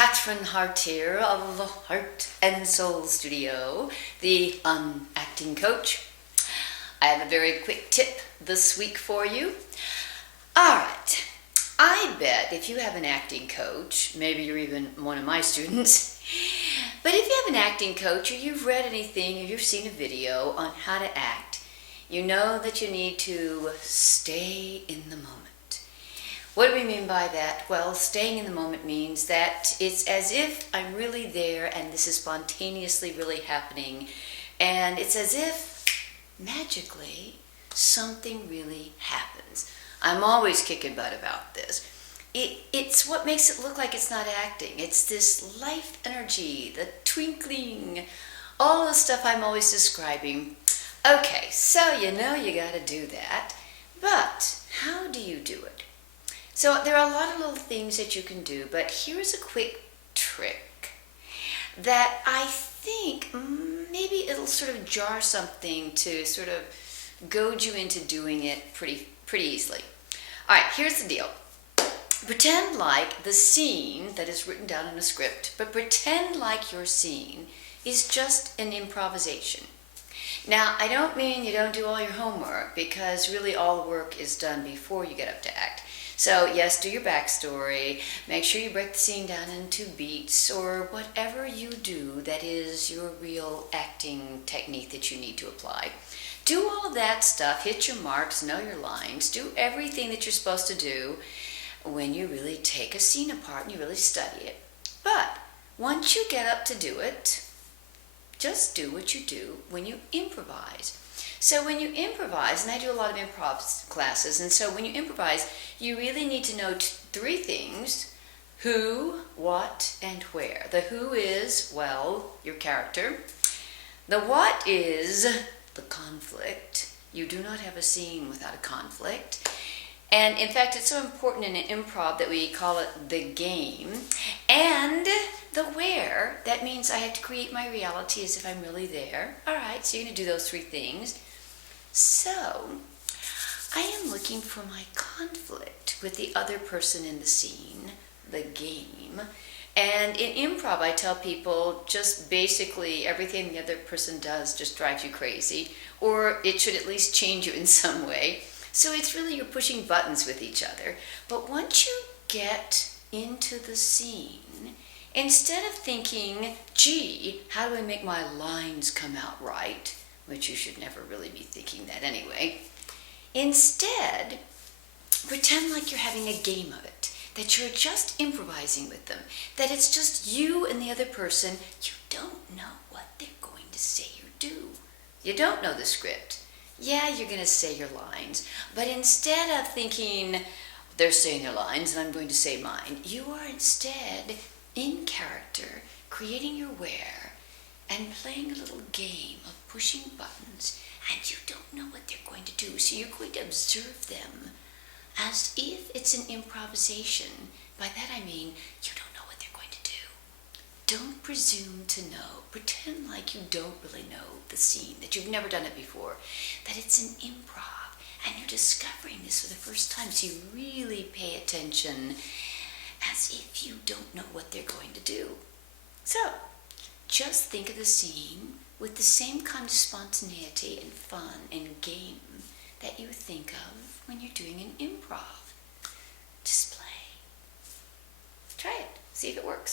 Cathryn Hartt here of the Heart and Soul Studio, the acting coach. I have a very quick tip this week for you. Alright, I bet if you have an acting coach, maybe you're even one of my students, but if you have an acting coach or you've read anything or you've seen a video on how to act, you know that you need to stay in the moment. What do we mean by that? Well, staying in the moment means that it's as if I'm really there and this is spontaneously really happening, and it's as if magically something really happens. I'm always kicking butt about this. It's what makes it look like it's not acting. It's this life energy, the twinkling, all the stuff I'm always describing. Okay, so you know you got to do that, but how do you do it? So there are a lot of little things that you can do, but here's a quick trick that I think maybe it'll sort of jar something to sort of goad you into doing it pretty easily. All right, here's the deal. Pretend like the scene that is written down in a script, but pretend like your scene is just an improvisation. Now, I don't mean you don't do all your homework, because really all the work is done before you get up to act. So yes, do your backstory, make sure you break the scene down into beats, or whatever you do that is your real acting technique that you need to apply. Do all of that stuff, hit your marks, know your lines, do everything that you're supposed to do when you really take a scene apart and you really study it. But once you get up to do it, just do what you do when you improvise. So when you improvise, and I do a lot of improv classes, and so when you improvise, you really need to know three things: who, what, and where. The who is, well, your character. The what is the conflict. You do not have a scene without a conflict. And in fact, it's so important in an improv that we call it the game. And the where, that means I have to create my reality as if I'm really there. All right, so you're going to do those three things. So, I am looking for my conflict with the other person in the scene, the game. And in improv, I tell people just basically everything the other person does just drives you crazy, or it should at least change you in some way. So it's really you're pushing buttons with each other. But once you get into the scene, instead of thinking, gee, how do I make my lines come out right? Which you should never really be thinking that anyway. Instead, pretend like you're having a game of it, that you're just improvising with them, that it's just you and the other person. You don't know what they're going to say or do. You don't know the script. Yeah, you're going to say your lines, but instead of thinking, they're saying their lines and I'm going to say mine, you are instead in character, creating your where, and playing a little game of pushing buttons, and you don't know what they're going to do, so you're going to observe them as if it's an improvisation. By that I mean, you don't know what they're going to do. Don't presume to know. Pretend like you don't really know the scene, that you've never done it before, that it's an improv, and you're discovering this for the first time, so you really pay attention as if you don't know what they're going to do. So, just think of the scene with the same kind of spontaneity and fun and game that you think of when you're doing an improv. Just play. Try it. See if it works.